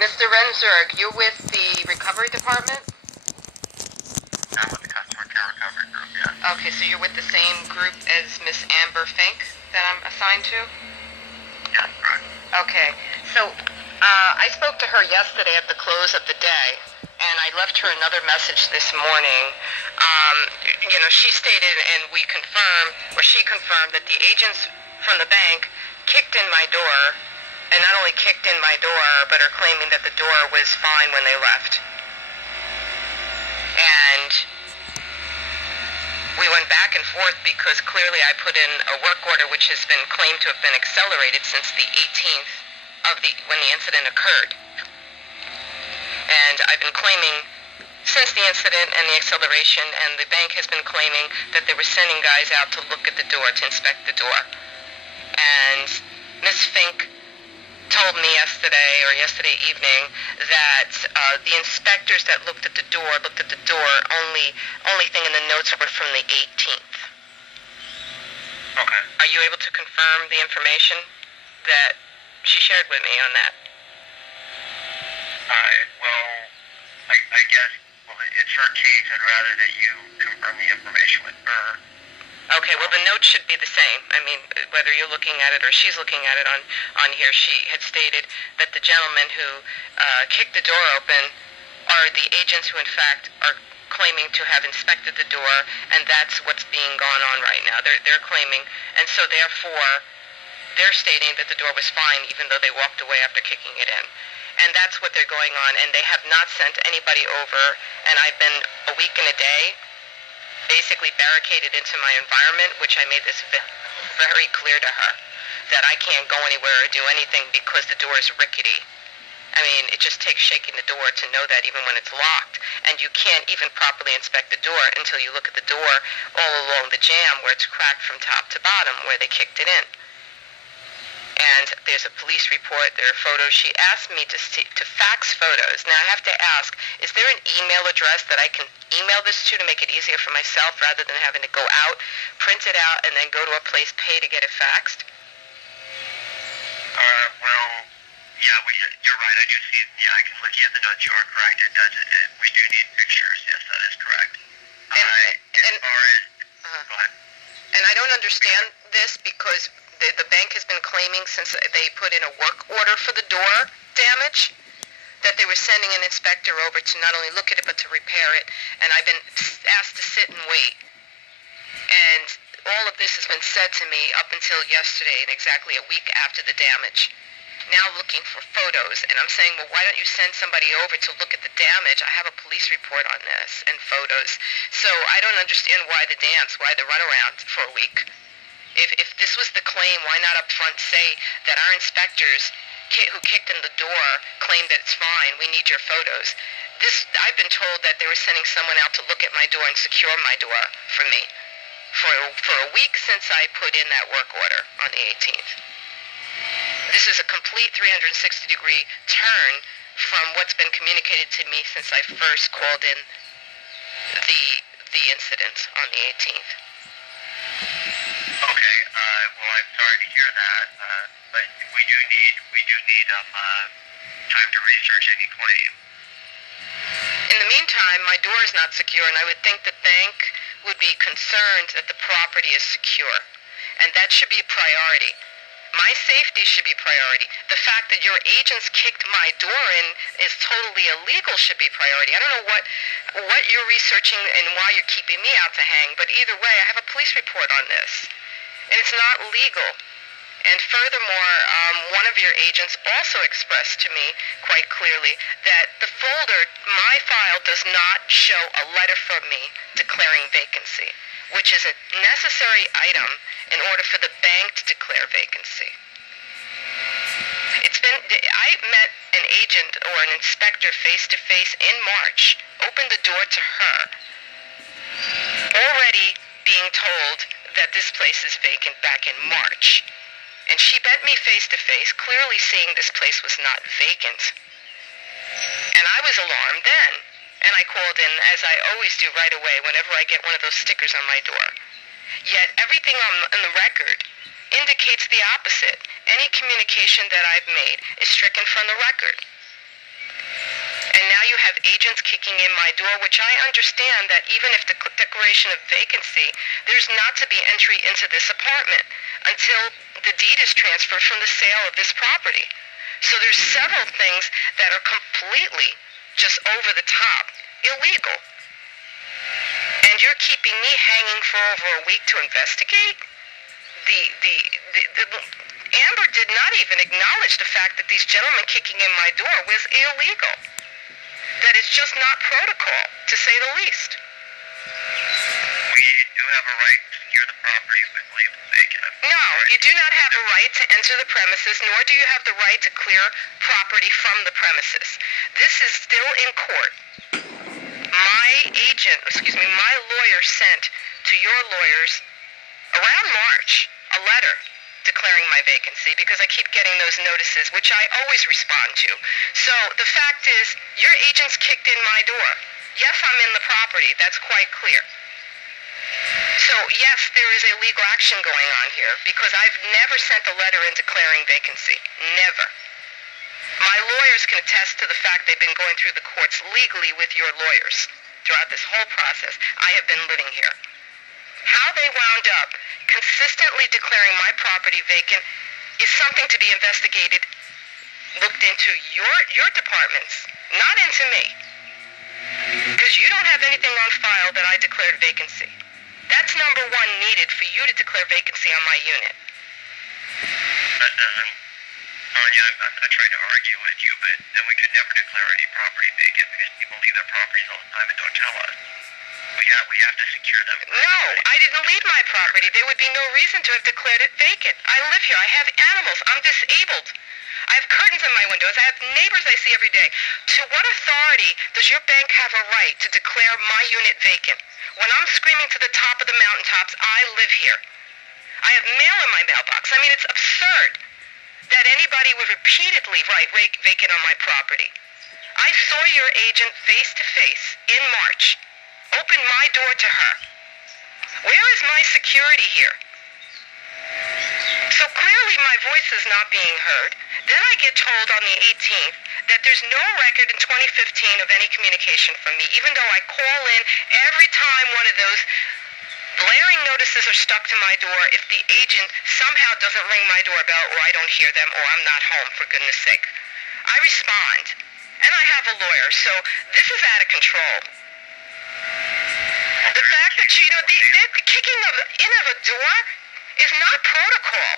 Mr. Renzerg, you're with the recovery department? I'm with the customer care recovery group, yeah. Okay, so you're with the same group as Miss Amber Fink that I'm assigned to? Yeah, correct. Okay, so I spoke to her yesterday at the close of the day, and I left her another message this morning. She stated, and we confirmed, or she confirmed, that the agents from the bank kicked in my door, and not only kicked in my door, but are claiming that the door was fine when they left. And we went back and forth because clearly I put in a work order which has been claimed to have been accelerated since the 18th when the incident occurred. And I've been claiming since the incident and the acceleration, and the bank has been claiming that they were sending guys out to look at the door, to inspect the door. And Miss Fink told me yesterday evening that the inspectors that looked at the door, only thing in the notes were from the 18th. Okay. Are you able to confirm the information that she shared with me on that? I guess, it's her case. I'd rather that you confirm the information with her. Okay, well, the note should be the same. I mean, whether you're looking at it or she's looking at it on here, she had stated that the gentleman who kicked the door open are the agents who, in fact, are claiming to have inspected the door, and that's what's being gone on right now. They're claiming, and so therefore, they're stating that the door was fine, even though they walked away after kicking it in. And that's what they're going on, and they have not sent anybody over, and I've been a week and a day basically barricaded into my environment, which I made this very clear to her, that I can't go anywhere or do anything because the door is rickety. I mean, it just takes shaking the door to know that, even when it's locked. And you can't even properly inspect the door until you look at the door all along the jamb where it's cracked from top to bottom, where they kicked it in. And there's a police report, there are photos. She asked me to fax photos. Now I have to ask, is there an email address that I can email this to make it easier for myself rather than having to go out, print it out, and then go to a place, pay to get it faxed? You're right. I do see, I can look at the notes. You are correct. It does, we do need pictures. Yes, that is correct. Go ahead. And I don't understand this because the bank has been claiming since they put in a work order for the door damage that they were sending an inspector over to not only look at it but to repair it. And I've been asked to sit and wait. And all of this has been said to me up until yesterday, and exactly a week after the damage. Now looking for photos, and I'm saying, well, why don't you send somebody over to look at the damage? I have a police report on this and photos. So I don't understand why the dance, why the runaround for a week. If this was the claim, why not up front say that our inspectors who kicked in the door claim that it's fine, we need your photos. I've been told that they were sending someone out to look at my door and secure my door for me for a week since I put in that work order on the 18th. This is a complete 360-degree turn from what's been communicated to me since I first called in the incident on the 18th. Okay, I'm sorry to hear that, but we do need time to research any claim. In the meantime, my door is not secure, and I would think the bank would be concerned that the property is secure, and that should be a priority. My safety should be priority. The fact that your agents kicked my door in is totally illegal should be priority. I don't know what you're researching and why you're keeping me out to hang, but either way, I have a police report on this. And it's not legal. And furthermore, one of your agents also expressed to me quite clearly that the folder, my file, does not show a letter from me declaring vacancy, which is a necessary item in order for the bank to declare vacancy. I met an agent or an inspector face-to-face in March, opened the door to her, already being told that this place is vacant back in March. And she met me face-to-face, clearly seeing this place was not vacant. And I was alarmed then. And I called in, as I always do right away, whenever I get one of those stickers on my door. Yet everything on the record indicates the opposite. Any communication that I've made is stricken from the record. And now you have agents kicking in my door, which I understand that even if the declaration of vacancy, there's not to be entry into this apartment until the deed is transferred from the sale of this property. So there's several things that are completely just over the top, illegal. And you're keeping me hanging for over a week to investigate? Amber did not even acknowledge the fact that these gentlemen kicking in my door was illegal. That it's just not protocol, to say the least. We do have a right to secure the property if we believe it's vacant. No, you do not have a right to enter the premises, nor do you have the right to clear property from the premises. This is still in court. My lawyer sent to your lawyers around March a letter declaring my vacancy because I keep getting those notices, which I always respond to. So the fact is, your agents kicked in my door. Yes, I'm in the property. That's quite clear. So yes, there is a legal action going on here because I've never sent a letter in declaring vacancy. Never. My lawyers can attest to the fact they've been going through the courts legally with your lawyers throughout this whole process. I have been living here. How they wound up consistently declaring my property vacant is something to be investigated, looked into your departments, not into me. Because you don't have anything on file that I declared vacancy. That's number one needed for you to declare vacancy on my unit. Tanya, I'm not trying to argue with you, but then we could never declare any property vacant because people leave their properties all the time and don't tell us. We have to secure them. No, I didn't leave my property. There would be no reason to have declared it vacant. I live here. I have animals. I'm disabled. I have curtains in my windows. I have neighbors I see every day. To what authority does your bank have a right to declare my unit vacant? When I'm screaming to the top of the mountaintops, I live here. I have mail in my mailbox. I mean, it's absurd that anybody would repeatedly write vacant on my property. I saw your agent face to face in March. Open my door to her. Where is my security here? So clearly my voice is not being heard. Then I get told on the 18th that there's no record in 2015 of any communication from me, even though I call in every time one of those blaring notices are stuck to my door if the agent somehow doesn't ring my doorbell or I don't hear them or I'm not home, for goodness sake. I respond. And I have a lawyer, so this is out of control. The fact that, the kicking in of a door is not protocol.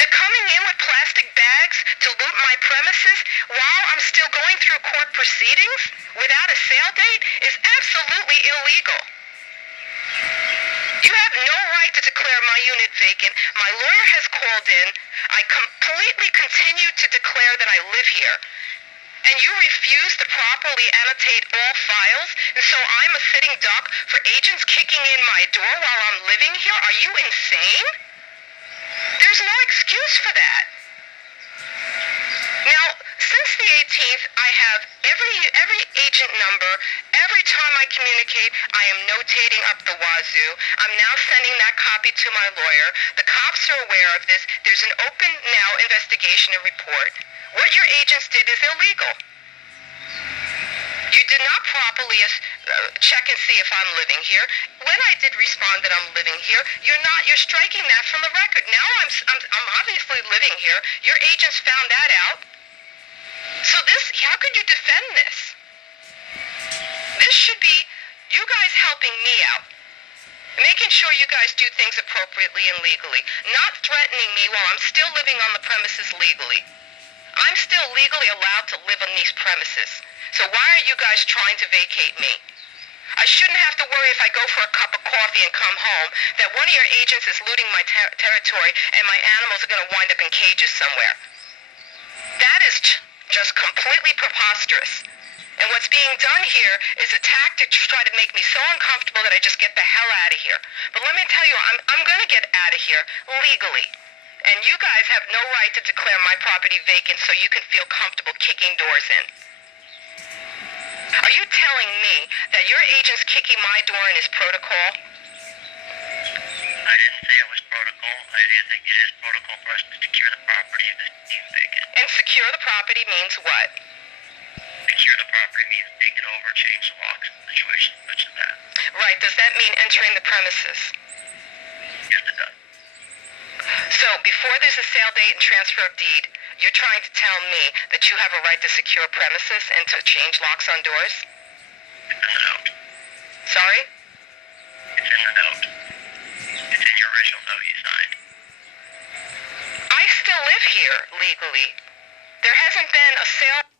The coming in with plastic bags to loot my premises while I'm still going through court proceedings without a sale date is absolutely illegal. You have no right to declare my unit vacant. My lawyer has called in. I completely continue to declare that I live here. And you refuse to properly annotate all files, and so I'm a sitting duck for agents kicking in my door while I'm living here? Are you insane? There's no excuse for that. Now, since the 18th, I have every agent number. Every time I communicate, I am notating up the wazoo. I'm now sending that copy to my lawyer. The cops are aware of this. There's an open now investigation and report. What your agents did is illegal. You did not properly check and see if I'm living here. When I did respond that I'm living here, you're striking that from the record. Now I'm obviously living here. Your agents found that out. So how could you defend this? This should be you guys helping me out. Making sure you guys do things appropriately and legally. Not threatening me while I'm still living on the premises legally. I'm still legally allowed to live on these premises. So why are you guys trying to vacate me? I shouldn't have to worry if I go for a cup of coffee and come home that one of your agents is looting my territory and my animals are going to wind up in cages somewhere. That is just completely preposterous. And what's being done here is a tactic to try to make me so uncomfortable that I just get the hell out of here. But let me tell you, I'm going to get out of here legally. And you guys have no right to declare my property vacant so you can feel comfortable kicking doors in. Are you telling me that your agent's kicking my door in is protocol? I didn't say it was protocol. I did think it is protocol for us to secure the property and to deem vacant. And secure the property means what? Secure the property means take it over, change the locks, situation such as that. Right. Does that mean entering the premises? Yes, it does. So before there's a sale date and transfer of deed, you're trying to tell me that you have a right to secure premises and to change locks on doors? It's in the note. Sorry? It's in the note. It's in your original note you signed. I still live here legally. There hasn't been a sale